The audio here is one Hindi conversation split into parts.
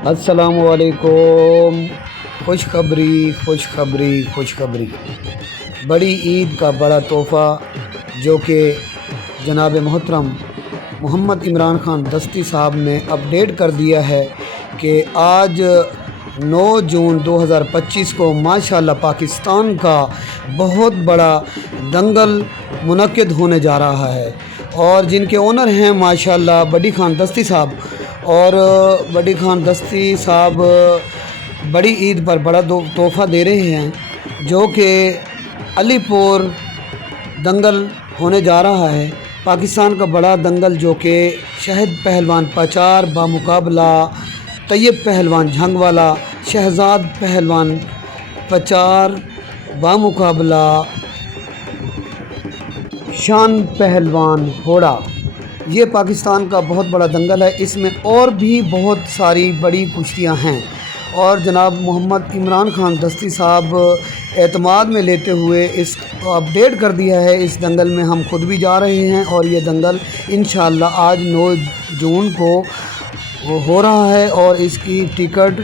अस्सलामुअलैकुम। खुशखबरी खुशखबरी खुशखबरी। बड़ी ईद का बड़ा तोहफ़ा जो कि जनाब मोहतरम मोहम्मद इमरान ख़ान दस्ती साहब ने अपडेट कर दिया है कि आज 9 जून 2025 को माशाल्लाह पाकिस्तान का बहुत बड़ा दंगल मुनक्किद होने जा रहा है और जिनके ओनर हैं माशाल्लाह बड़ी ख़ान दस्ती साहब। और बड़ी ख़ान दस्ती साहब बड़ी ईद पर बड़ा तोहफ़ा दे रहे हैं जो कि अलीपुर दंगल होने जा रहा है। पाकिस्तान का बड़ा दंगल जो कि शहीद पहलवान पाचार बामुकाबला तैयब पहलवान झंगवाला, शहजाद पहलवान पाचार बामुकाबला शान पहलवान होड़ा, ये पाकिस्तान का बहुत बड़ा दंगल है। इसमें और भी बहुत सारी बड़ी कुश्तियाँ हैं और जनाब मोहम्मद इमरान ख़ान दस्ती साहब एतमाद में लेते हुए इस अपडेट कर दिया है। इस दंगल में हम खुद भी जा रहे हैं और ये दंगल इंशाअल्लाह आज 9 जून को हो रहा है और इसकी टिकट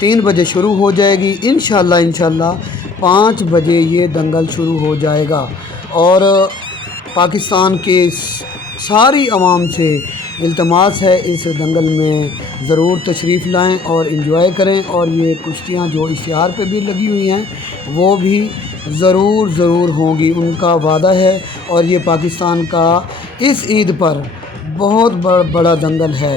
3 बजे शुरू हो जाएगी। इंशाअल्लाह 5 बजे ये दंगल शुरू हो जाएगा और पाकिस्तान के सारी आवाम से इल्तमास है इस दंगल में ज़रूर तशरीफ़ लाएं और इन्जॉय करें। और ये कुश्तियाँ जो इश्तिहार पे भी लगी हुई हैं वो भी ज़रूर होंगी, उनका वादा है। और ये पाकिस्तान का इस ईद पर बहुत बड़ा दंगल है।